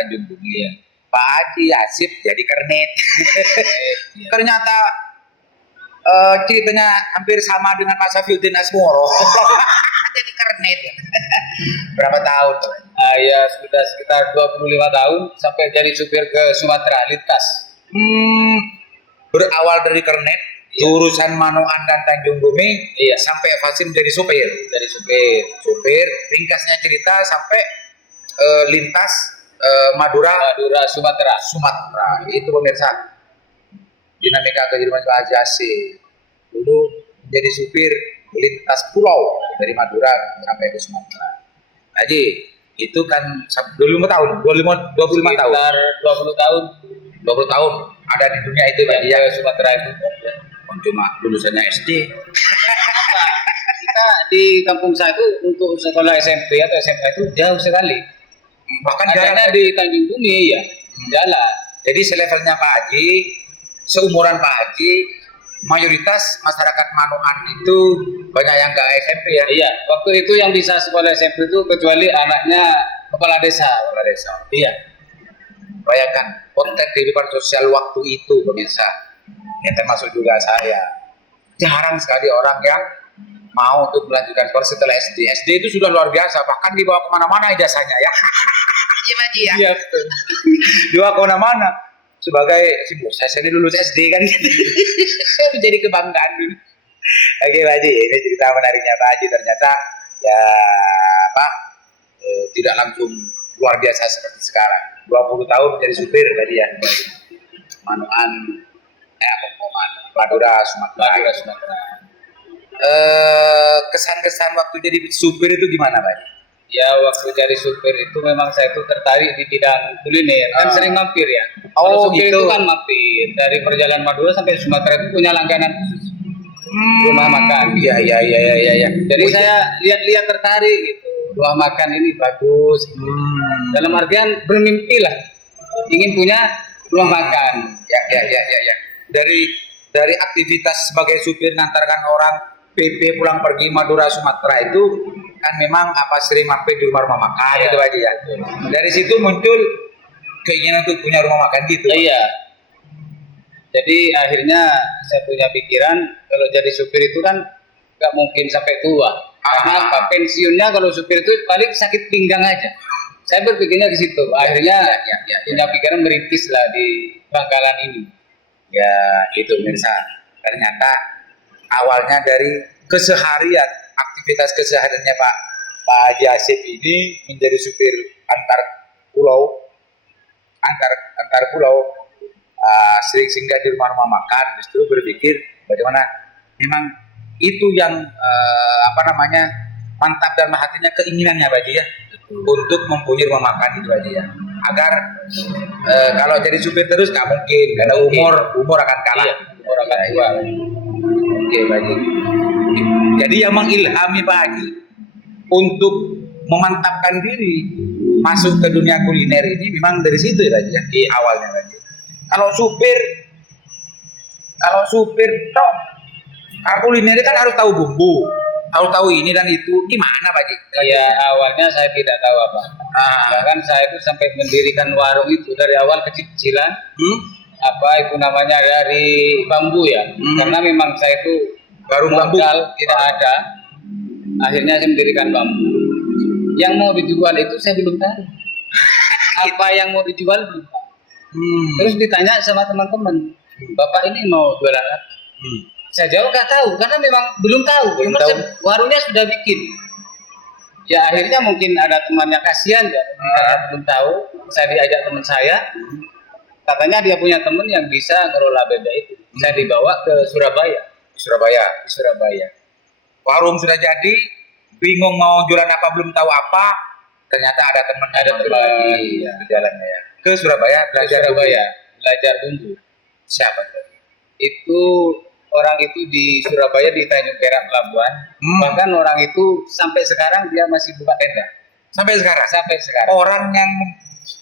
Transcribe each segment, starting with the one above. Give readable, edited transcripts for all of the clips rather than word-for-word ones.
Tanjung Bumi ya. Pak Haji Asip jadi kernet. Ternyata ceritanya hampir sama dengan Mas Safiyuddin Asmoro. Jadi kernet. Berapa tahun? Ya sudah sekitar 25 tahun sampai jadi supir ke Sumatera lintas. Berawal dari kernet, jurusan Manoan dan Tanjung Bumi, sampai Fasim jadi supir. Dari supir Ringkasnya cerita sampai lintas Madura, Sumatera. Itu pemirsa dinamika kehidupan Pak Haji Asif. Dulu menjadi supir lintas pulau dari Madura sampai ke Sumatera. Haji, itu kan 25 tahun, 25 tahun. Sekitar 20 tahun. 20 tahun ada di dunia itu Pak Ya, Sumatera itu. Cuma lulusannya SD. Kita di kampung saya itu untuk sekolah SMP atau SMA itu jauh sekali. Bahkan Adanya di Tanjung Bumi ya, jalan. Jadi selevelnya Pak Haji, seumuran Pak Haji, mayoritas masyarakat Manoan itu banyak yang ke SMP ya. Iya, waktu itu yang bisa sekolah SMP itu kecuali anaknya kepala desa. Iya. Bayangkan konteks kehidupan sosial waktu itu pemirsa, yang termasuk juga saya. Jarang sekali orang yang mau untuk melanjutkan sekolah setelah SD. SD itu sudah luar biasa, bahkan dibawa kemana-mana ijazahnya ya. Iya betul. Dibawa kemana-mana sebagai simbol. Saya sendiri lulus SD kan, menjadi kebanggaan dulu. Oke Pak Haji, ini cerita menariknya Pak Haji. Ternyata ya Pak tidak langsung luar biasa seperti sekarang. 20 tahun menjadi supir tadi ya. Manoan, Madura, Sumatera. Kesan-kesan waktu jadi supir itu gimana Pak Haji? Ya waktu jadi supir itu memang saya itu tertarik di bidang kuliner, kan sering mampir ya. Kalau supir gitu. itu kan mampir dari perjalanan Madura sampai Sumatera itu punya langganan khusus rumah makan. Iya. Jadi saya lihat tertarik gitu, rumah makan ini bagus. Dalam artian bermimpi lah, ingin punya rumah makan. Ya. Dari aktivitas sebagai supir mengantarkan orang PP pulang pergi Madura Sumatera itu kan memang sering mampir di rumah makan itu aja ya. Dari situ muncul keinginan untuk punya rumah makan gitu. Iya. Jadi akhirnya saya punya pikiran kalau jadi supir itu kan nggak mungkin sampai tua. Karena pensiunnya kalau supir itu paling sakit pinggang aja. Saya berpikirnya ke situ. Akhirnya punya pikiran merintis lah di Bangkalan ini. Ya itu Mirsa. Ternyata awalnya dari keseharian, aktivitas kesehariannya Pak Haji Asif ini menjadi supir antar pulau, sering singgah di rumah-rumah makan, justru berpikir bagaimana memang itu yang mantap dalam hatinya, keinginannya Pak Haji ya, untuk mempunyai rumah makan itu aja ya. Agar kalau jadi supir terus nggak mungkin, karena umur akan kalah. Iya, umur akan tua. Oke Pak Haji. Jadi yang mengilhami Pak Haji untuk memantapkan diri masuk ke dunia kuliner ini memang dari situ ya Pak Haji ya, awalnya Pak Haji. Kalau supir toh kuliner kan harus tahu bumbu, harus tahu ini dan itu. Gimana Pak Haji? Iya, awalnya saya tidak tahu apa. Bahkan saya itu sampai mendirikan warung itu dari awal kecil-kecilan. Itu namanya dari bambu ya. Karena memang saya itu warung bambu tidak ada. Akhirnya saya mendirikan bambu. Yang mau dijual itu saya belum tahu. Apa yang mau dijual belum tahu. Terus ditanya sama teman-teman, Bapak ini mau jualan apa? Saya jawab nggak tahu karena memang belum tahu. Warungnya sudah bikin. Ya akhirnya mungkin ada temannya kasihan ya, karena belum tahu. Saya diajak teman saya, katanya dia punya teman yang bisa ngelola bebek itu. Saya dibawa ke Surabaya. Warung sudah jadi, bingung mau jualan apa, belum tahu apa. Ternyata ada teman lagi jalannya ya. Ke Surabaya belajar bumbu. Siapa tadi? Itu orang itu di Surabaya di Tanjung Perak Pelabuhan. Bahkan orang itu sampai sekarang dia masih buka tenda. Sampai sekarang. Orang yang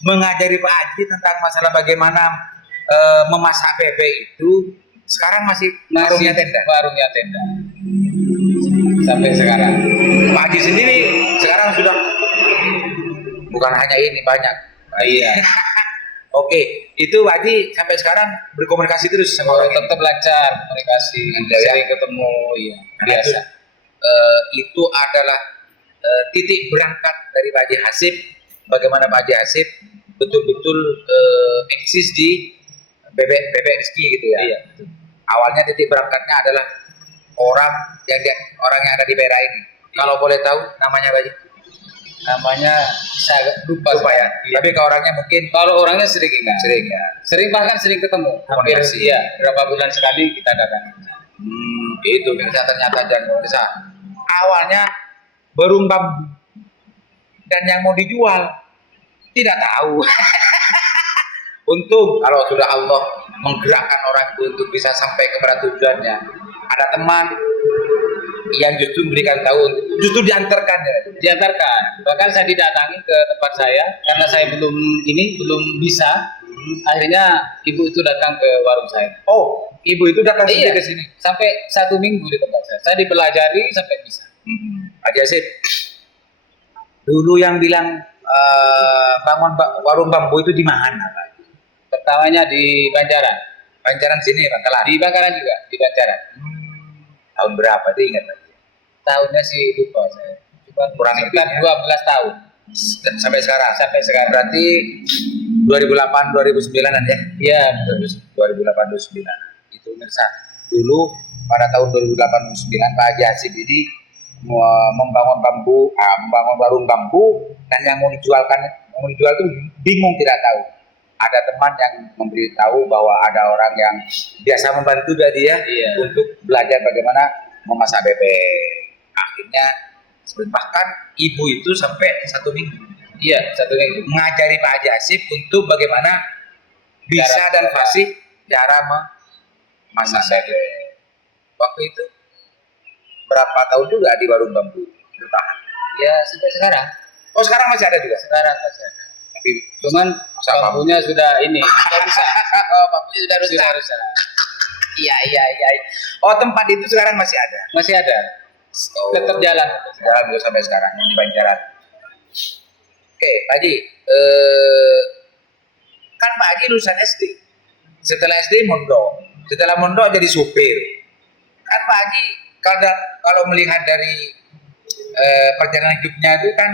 mengajari Pak Haji tentang masalah bagaimana memasak bebek itu sekarang masih warungnya tenda. Sampai sekarang. Pak Haji sendiri sekarang sudah bukan hanya ini, banyak Iya. Oke, itu Pak Haji sampai sekarang berkomunikasi terus sama orang Tetap lancar komunikasi, sering ketemu, iya. biasa. Biasa. Itu adalah titik berangkat dari Pak Haji Hasib. Bagaimana Pak Haji Hasib betul-betul eksis di bebek rezeki gitu ya. Iya. Awalnya titik berangkatnya adalah orang orang yang ada di daerah ini. Kalau boleh tahu namanya Pak Haji? Namanya saya lupa Ya. Iya. Tapi ke orangnya mungkin Kalau orangnya sering enggak? sering ya. Sering, bahkan sering ketemu. Hampir Komunikasi. iya, berapa bulan sekali kita datang. Itu bisa ternyata jangan bisa. Awalnya berung bambu dan yang mau dijual tidak tahu. Untung kalau sudah Allah menggerakkan orang itu untuk bisa sampai kepada tujuannya. Ada teman yang justru memberikan tahu, justru diantarkan ya. Diantarkan. Bahkan saya didatangi ke tempat saya karena saya belum bisa. Akhirnya ibu itu datang ke warung saya. Oh, ibu itu datang Iya. ke sini. Sampai 1 minggu di tempat saya. Saya dipelajari sampai bisa. Pak Jasib, dulu yang bilang bangun warung bambu itu di mana Pak? Pertamanya di Banjaran. Pancaran sini Bangkalan. Di Bangkalan juga, di Banjaran. Tahun berapa itu ingat Pak? Tahunnya sih lupa saya. Cuma Kurang sekitar lebihnya. 12 tahun Sampai sekarang. sampai sekarang. Berarti 2008 2009-an ya? Iya, 2008 2009. Itu Mirsa. Dulu pada tahun 2008 2009 Pak Haji Hasib ini membangun warung bambu, dan yang mau dijual itu bingung, tidak tahu. Ada teman yang memberitahu bahwa ada orang yang biasa membantu dia Iya. untuk belajar bagaimana memasak bebek. Akhirnya bahkan ibu itu sampai 1 minggu Iya, 1 minggu. mengajari Pak Haji Hasib untuk bagaimana bisa dan fasih cara memasak bebek. Waktu itu berapa tahun juga di warung bambu bertahan? Ya, sampai sekarang. Oh, sekarang masih ada juga? Sekarang masih ada. Tapi Cuman Masak bambu. bambunya sudah ini. Sudah rusak. oh, bambunya sudah rusak. Sudah rusak. Iya. Oh, tempat itu sekarang masih ada. Masih ada. Oh, Tetap jalan. jalan terus sampai sekarang yang di Banjaran. Oke, Pak Haji, kan Pak Haji lulusan SD. Setelah SD mondok, setelah mondok jadi supir. Kan Pak Haji kalau melihat dari perjalanan hidupnya itu kan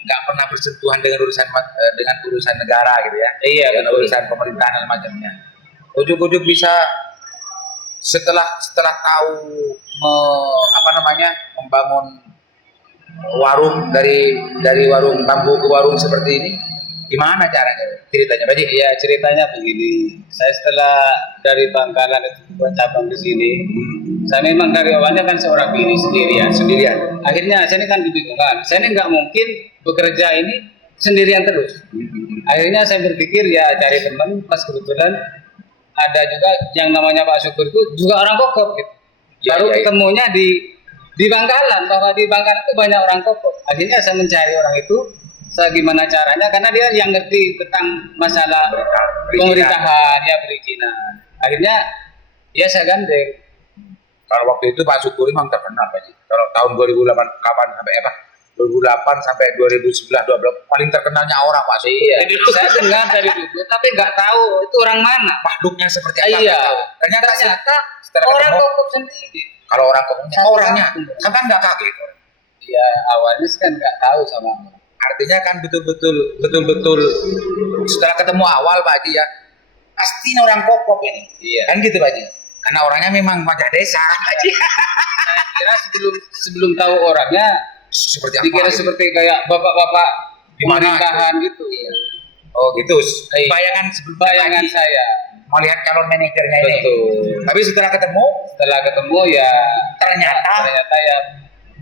nggak pernah bersentuhan dengan urusan negara gitu ya. Iya, Dengan betul. urusan pemerintahan dan macamnya. Ujuk-ujuk bisa setelah tahu membangun warung dari warung bambu ke warung seperti ini, gimana caranya? Ceritanya Pak Haji? Iya, ceritanya begini. Saya setelah dari Bangkalan itu buat cabang ke sini, saya memang dari awalnya kan seorang diri sendirian. Akhirnya saya ini kan kebingungan. Saya ini nggak mungkin bekerja ini sendirian terus. Akhirnya saya berpikir ya cari teman. Pas kebetulan ada juga yang namanya Pak Syukur itu juga orang Kokok gitu. Ya, Baru ya, ya. ketemunya di Bangkalan, bahwa di Bangkalan itu banyak orang Kokok. Akhirnya saya mencari orang itu, saya gimana caranya, karena dia yang ngerti tentang masalah pemerintahan, ya perizinan. Akhirnya ya saya gandeng. Kalau waktu itu Pak Syukuri memang terkenal Pak Haji. Kalau tahun 2008 sampai 2011 12 paling terkenalnya orang Pak Syukuri. Iya, saya dengar dari dulu, tapi nggak tahu itu orang mana. Makhluknya seperti apa? Iya. nggak tahu. Ternyata setelah Orang ketemu, Kokok sendiri. kalau orang Kokoknya Satu orangnya orang. kan nggak kaget. Ya awalnya sih kan nggak tahu sama orang. Artinya kan betul-betul setelah ketemu awal Pak Haji ya, pasti ini orang Kokok ini. Iya. Kan gitu Pak Haji. Karena orangnya memang wajah desa Pak Haji. Saya kira sebelum tahu orangnya, Seperti apa? dikira gitu? seperti kayak bapak-bapak Di mana? pemerintahan gitu. Oh gitu. Iya. Bayangan sebelum Bayangan Pak Haji saya. melihat calon manajernya ini. Betul. Tapi setelah ketemu Setelah ketemu ya ternyata ya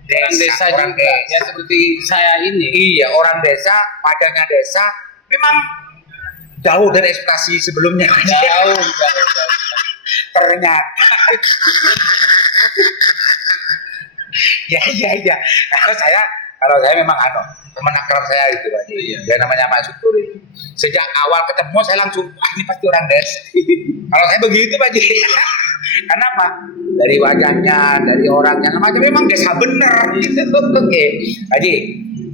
orang desa orang juga. desa. Ya seperti saya ini. Iya, orang desa, wajahnya desa, memang jauh dari ekspektasi sebelumnya. Jauh. Ternyata. ya. Kalau saya memang teman akrab saya itu Pak Haji. Iya. Dia namanya Pak Syukur itu. Sejak awal ketemu saya langsung, ini pasti orang desa. Kalau saya begitu Pak Haji. Kenapa? Dari wajahnya, dari orangnya, macam memang desa bener. Oke, Pak Haji.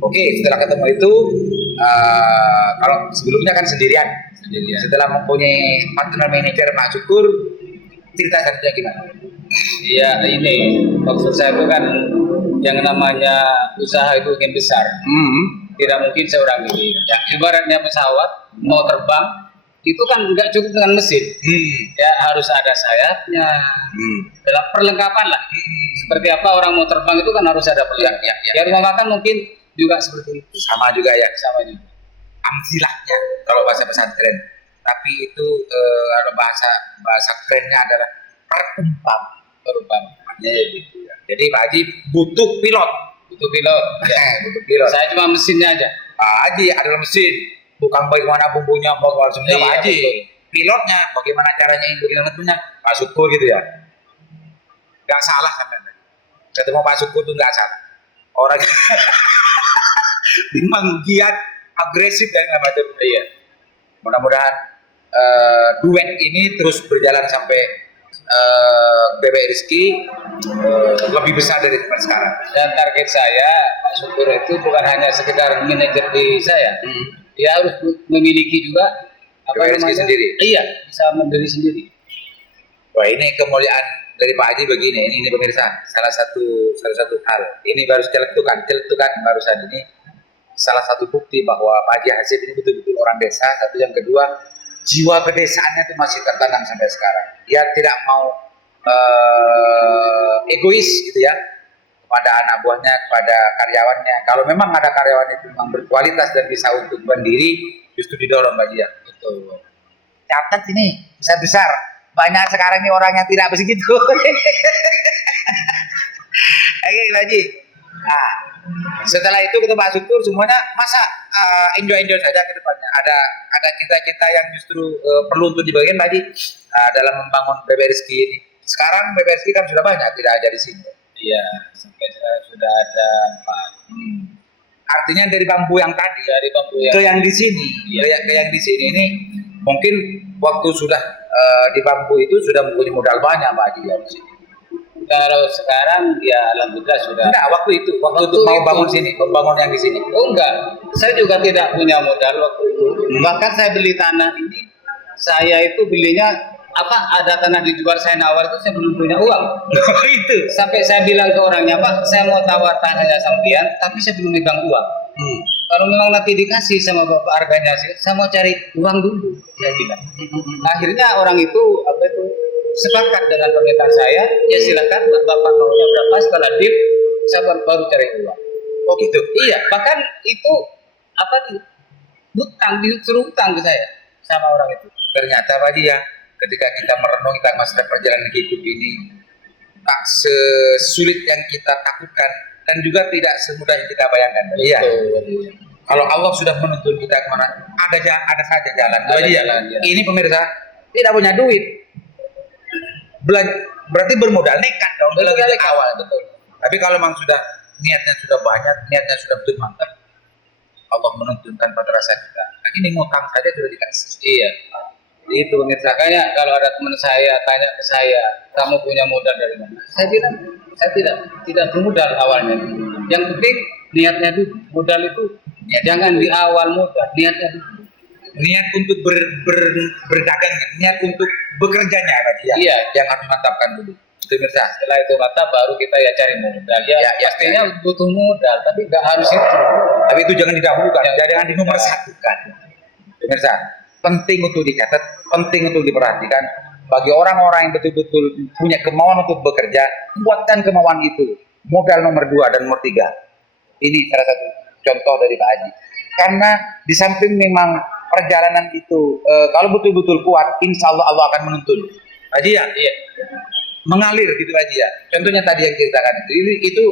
Oke, setelah ketemu itu Kalau sebelumnya kan sendirian. Setelah mempunyai partner manajer Pak Syukur, cerita selanjutnya gimana? Iya, ini maksud saya itu kan yang namanya usaha itu ingin besar. Tidak mungkin seorang diri. Ya, ibaratnya pesawat mau terbang itu kan nggak cukup dengan mesin. Ya harus ada sayapnya. Dalam perlengkapan lah. Seperti apa orang mau terbang itu kan harus ada perlengkapan. Ya, rumah makan mungkin juga seperti itu. Sama juga ya. Sama juga. Amsilahnya kalau bahasa pesantren, tapi itu kalau bahasa kerennya adalah perumpamaan. Gitu ya. Jadi Pak Haji butuh pilot. Butuh pilot. Butuh pilot. Saya cuma mesinnya aja. Pak Haji adalah mesin, bukan bagaimana bumbunya, bagaimana semuanya Pak Haji. Pilotnya, bagaimana caranya, bagaimana tentunya Pak Syukur gitu ya. Gak salah sampai ketemu Pak Syukur itu gak salah. Orang memang giat, agresif dan macam. Iya. Mudah-mudahan duet ini terus berjalan sampai BB Rizky lebih besar dari sekarang. Dan target saya Pak Syukur itu bukan hanya sekedar manajer di saya, dia harus memiliki juga BB Rizky sendiri. Iya, bisa mandiri sendiri. Wah, ini kemuliaan dari Pak Haji begini. Ini pemirsa, salah satu hal. Ini baru celetukan barusan ini. Salah satu bukti bahwa Pak Haji Hasib ini betul-betul orang desa. Satu, yang kedua, jiwa pedesaannya itu masih tertanam sampai sekarang. Dia tidak mau egois gitu ya kepada anak buahnya, kepada karyawannya. Kalau memang ada karyawan itu memang berkualitas dan bisa untuk berdiri, justru didorong Pak Haji ya. Betul. Catat ini besar-besar. Banyak sekarang ini orang yang tidak begitu. Oke Pak Haji. Nah, setelah itu kita Pak Syukur semuanya masa enjoy saja ke depannya. Ada cita-cita yang justru perlu untuk dibagikan tadi dalam membangun BB Rizky ini. Sekarang BB Rizky kan sudah banyak, tidak ada di sini. Iya, sampai sekarang sudah ada 4. Artinya dari bambu yang tadi ke yang di sini, ke yang di sini ini mungkin waktu sudah di bambu itu sudah mempunyai modal banyak Pak Haji ya di sini. Kalau sekarang ya alhamdulillah sudah. Enggak, waktu itu mau bangun sini, membangun yang di sini. Oh enggak, saya juga tidak punya modal waktu itu. Bahkan saya beli tanah ini, saya itu belinya ada tanah dijual, saya nawar itu saya belum punya uang. Itu. Sampai saya bilang ke orangnya, Pak, saya mau tawar tanahnya sampean, tapi saya belum megang uang. Kalau memang nanti dikasih sama bapak harganya, saya mau cari uang dulu, saya bilang. Akhirnya orang itu sepakat dengan permintaan saya, ya silakan bapak maunya berapa, setelah deal saya baru cari uang. Oh gitu. Iya, bahkan itu disuruh hutang ke saya sama orang itu. Ternyata Pak Haji ya, ketika kita merenungkan masa perjalanan hidup ini, tak sesulit yang kita takutkan dan juga tidak semudah yang kita bayangkan. Iya. Kalau Allah sudah menuntun kita kemana, ada saja jalan. Jalan. Ini pemirsa tidak punya duit, berarti bermodal nekat dong. Dari awal betul. Tapi kalau memang sudah niatnya sudah banyak, niatnya sudah betul mantap, Allah menuntunkan pada rasa kita. Nah, ini ngutang saja sudah dikasih. Iya. Itu pemirsa. Makanya kalau ada teman saya tanya ke saya, kamu punya modal dari mana? Saya bilang, saya tidak bermodal awalnya. Yang penting niatnya dulu. Modal itu jangan di awal modal, niatnya dulu. Niat untuk berdagang, niat untuk bekerjanya Pak Haji ya. Iya. Yang harus mantapkan dulu. Itu pemirsa. Setelah itu mantap baru kita ya cari modal. Pastinya butuh modal, tapi nggak harus itu. Tapi itu jangan didahulukan, jangan dinomor satukan. Pemirsa, penting untuk dicatat, penting untuk diperhatikan. Bagi orang-orang yang betul-betul punya kemauan untuk bekerja, kuatkan kemauan itu. Modal nomor 2 dan nomor 3. Ini salah satu contoh dari Pak Haji. Karena di samping memang perjalanan itu, kalau betul-betul kuat, insya Allah Allah akan menuntun. Pak Haji ya? Iya. Mengalir gitu Pak Haji ya. Contohnya tadi yang ceritakan itu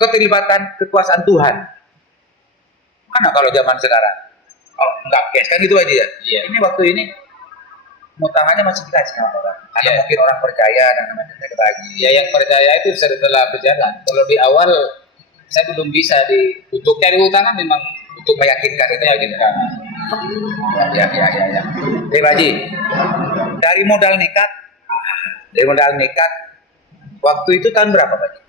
keterlibatan kekuasaan Tuhan. Mana kalau zaman sekarang? Oh, enggak cash kan gitu aja ya. Iya. Ini waktu ini mutangannya masih dikasih sama orang. Karena mungkin orang percaya dan namanya kebagi. Ya yang percaya itu setelah berjalan. Kalau di awal saya belum bisa untuk cari utangan memang untuk meyakinkan itu meyakinkan. Ya. Pak Haji, dari modal nekat waktu itu tahun berapa Pak Haji?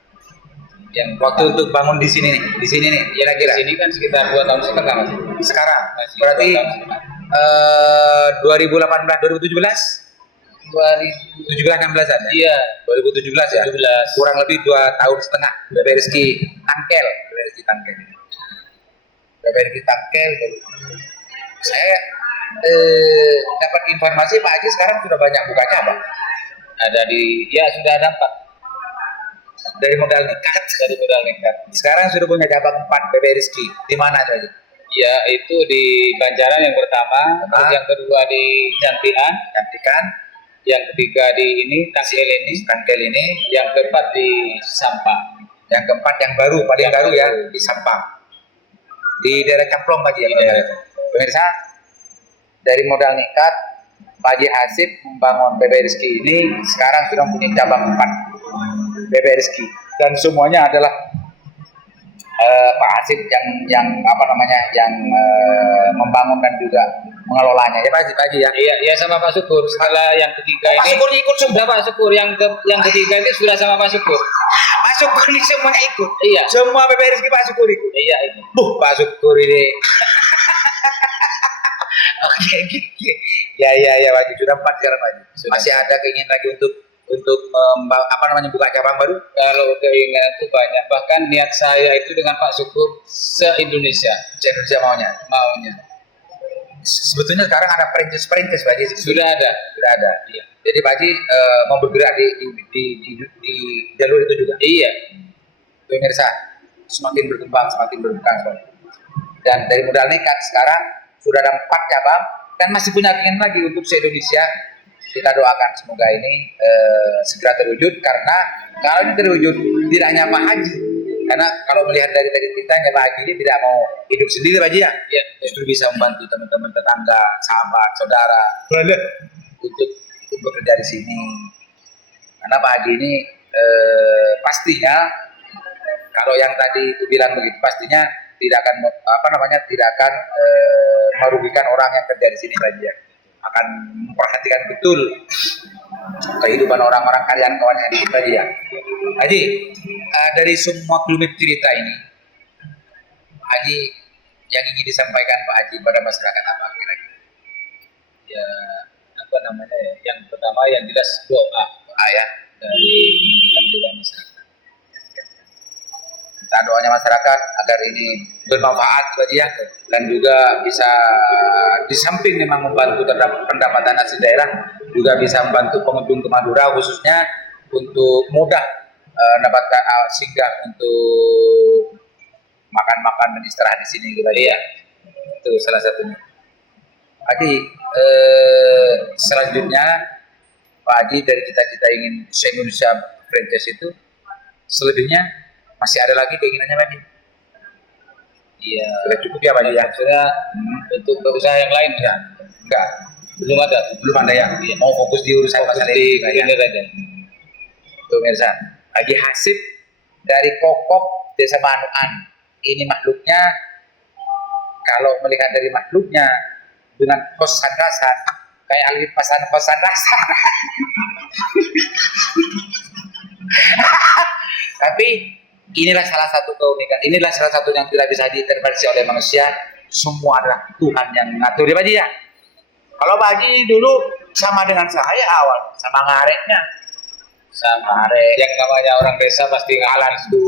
Yang Waktu untuk bangun di sini nih, di kira-kira. sini kan sekitar 2 tahun setengah masih. Sekarang, Masih berarti 2 tahun setengah. 2018, 2017, 17, 16 an ya? Iya, 2017 ya? 17. Kurang lebih 2 tahun setengah. Bebe Rizky Tangkel. Saya dapat informasi Pak Haji sekarang sudah banyak buka cabang. Ada sudah ada 4 Dari modal nekat. dari modal nekat. Sekarang sudah punya cabang 4 Bebe Rizky. Di mana saja? Ya, itu di Banjaran yang pertama, terus yang kedua di Cantian, Cantikan, yang ketiga di Tangkel ini, yang keempat di Sampang. yang keempat yang baru, paling baru ya, di Sampang. Di daerah Camplong Pak Haji ya. Di daerah. Pemirsa, dari modal nekat, Pak Haji Hasib membangun Bebe Rizky ini sekarang sudah punya cabang 4 Bebe Rizky, dan semuanya adalah Pak Hasib yang membangun dan juga mengelolanya ya Pak Haji ya. Iya, sama Pak Syukur. Setelah yang ketiga Pak ini Syukur ikut semua. sudah Pak Syukur, yang ketiga itu sudah sama Pak Syukur. Pak Syukur ini semuanya ikut. Iya. Semua Bebe Rizky Pak Syukur ikut. Iya, itu. Pak Syukur ini. Oke. Ya Pak Haji, sudah 4 sekarang Pak Haji. Sudah. Masih ada keinginan lagi untuk buka cabang baru? Kalau keinginan itu banyak. Bahkan niat saya itu dengan Pak Syukur se-Indonesia. Se-Indonesia maunya. Sebetulnya sekarang ada perintis Pak Haji. Sudah ada. Iya. Jadi Pak Haji mau bergerak di jalur itu juga. Iya. Pemirsa, semakin berkembang. Dan dari modal nekat sekarang sudah ada 4 cabang dan masih punya keinginan lagi untuk se-Indonesia. Kita doakan semoga ini segera terwujud, karena kalau ini terwujud tidak hanya Pak Haji, karena kalau melihat dari ceritanya Pak Haji ini tidak mau hidup sendiri Pak Haji ya, justru bisa membantu teman-teman tetangga, sahabat, saudara untuk bekerja di sini. Karena Pak Haji ini pastinya kalau yang tadi itu bilang begitu, pastinya tidak akan merugikan orang yang kerja di sini Pak Haji ya. Akan memperhatikan betul kehidupan orang-orang kawan yang di kita dia. Haji, dari semua klumit cerita ini, Haji yang ingin disampaikan Pak Haji pada masyarakat apa kira-kira? Ya, yang pertama yang jelas doa Ya, dari teman-teman juga masyarakat. Minta doanya masyarakat agar ini bermanfaat Pak Haji ya, dan juga bisa di samping memang membantu terhadap pendapatan asli daerah, juga bisa membantu pengunjung ke Madura khususnya untuk mudah dapat singgah untuk makan-makan dan istirahat di sini gitu ya. Itu salah satunya. Haji, selanjutnya Pak Haji, dari cita-cita ingin se-Indonesia franchise itu, selebihnya masih ada lagi keinginannya Pak Haji? Iya. Sudah cukup ya Pak Haji ya? Maksudnya untuk berusaha yang lain Ya, enggak. belum ada Ya. Mau fokus di urusan masalah ini Pak, ya. kuliner aja. Tuh pemirsa, Haji Hasib dari Kokok Desa Manuan. Ini makhluknya, kalau melihat dari makhluknya dengan kosan-rasan kayak alif pasan kosan-rasan. Tapi inilah salah satu keunikan, inilah salah satu yang tidak bisa diintervensi oleh manusia. Semua adalah Tuhan yang mengatur ya Pak Haji ya. Kalau Pak Haji dulu sama dengan saya awal, sama ngareknya, sama ngarek Yang namanya orang desa pasti alat itu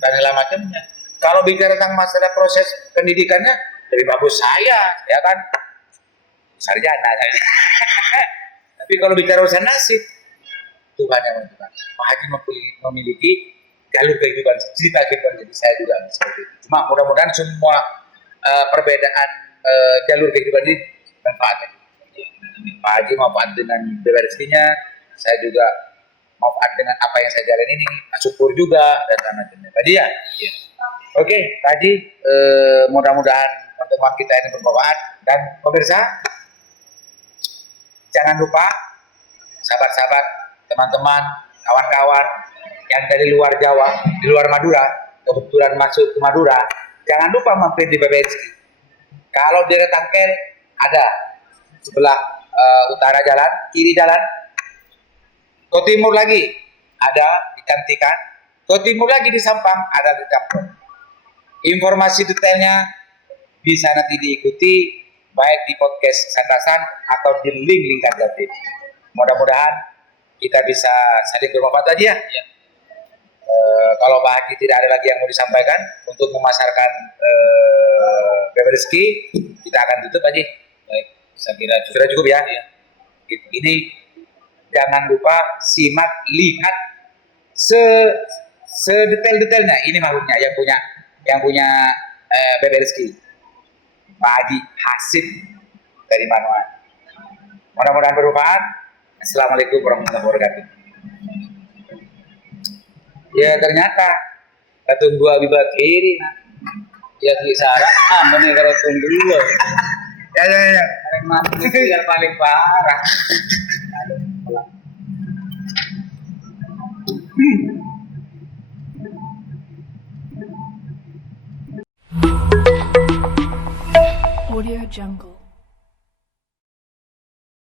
dan segala macamnya. Kalau bicara tentang masalah proses pendidikannya, lebih bagus saya, ya kan, sarjana saya. Tapi kalau bicara urusan nasib, Tuhan yang menentukan. Pak Haji memiliki jalur kehidupan, cerita kehidupan, jadi saya juga seperti itu. Cuma mudah-mudahan semua perbedaan jalur kehidupan ini manfaat. Pak Haji manfaat dengan bebereskinya, saya juga manfaat dengan apa yang saya jalani ini, syukur juga dan macamnya. Tadi ya. Oke, Pak Haji, mudah-mudahan pertemuan kita ini bermanfaat, dan pemirsa jangan lupa, sahabat-sahabat, teman-teman, kawan-kawan yang dari luar Jawa, di luar Madura, kebetulan masuk ke Madura, jangan lupa mampir di Bebe Rizky. Kalau di Tangkel ada sebelah utara jalan, kiri jalan, ke timur lagi ada di Cantikan, ke Timur lagi di Sampang, ada di Campur. Informasi detailnya bisa nanti diikuti baik di podcast Sandasan atau di link Lingkarjati. Mudah-mudahan kita bisa saling bermanfaat aja ya. Ya. Kalau Pak Haji tidak ada lagi yang mau disampaikan untuk memasarkan Beberski, kita akan tutup aja. Baik, saya kira Sudah cukup ya. Ya. Ini jangan lupa simak, lihat sedetail-detailnya. Ini maksudnya yang punya Beberski, Pak Haji Hasib dari Manuan. Mudah-mudahan bermanfaat. Assalamualaikum warahmatullahi wabarakatuh. Ya ternyata ketunggu Habibah kiri. ya kisara aman nih kalau tunggu dulu. Ya. Paling mati itu yang paling parah. Audio Jungle.